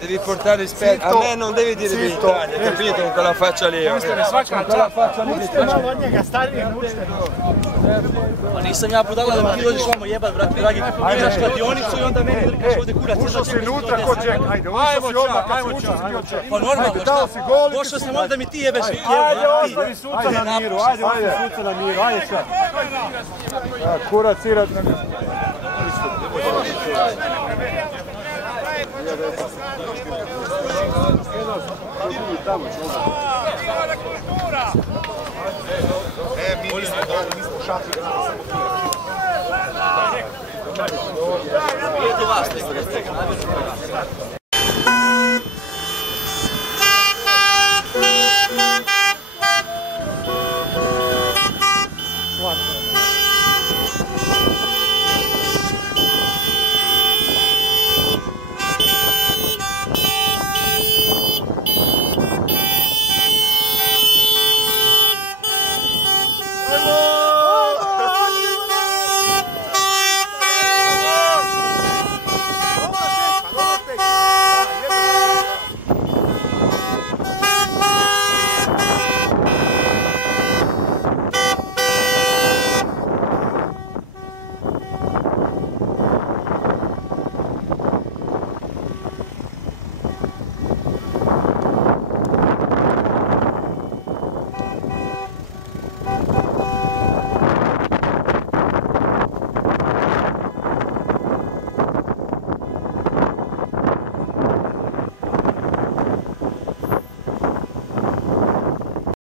Devi portare rispetto, a me non devi dire di Italia, capito? Con quella faccia lì. Ma nisam ja budala da ti dođeš vamo jebat, brate, dragi. Igraš kladionicu i onda meni drkaš ovdje kurac. Ušao si unutra ko Jack, ajde, ušao si odmah kad si ušao si bio Jack. Pa normalno, šta? Došao sam ovdje da mi ti jebeš. Ajde, ostavi suca na miru, ajde, suca na miru, ajde šta. Kurac irat na miru. Mi nismo šatli. Nije to vas,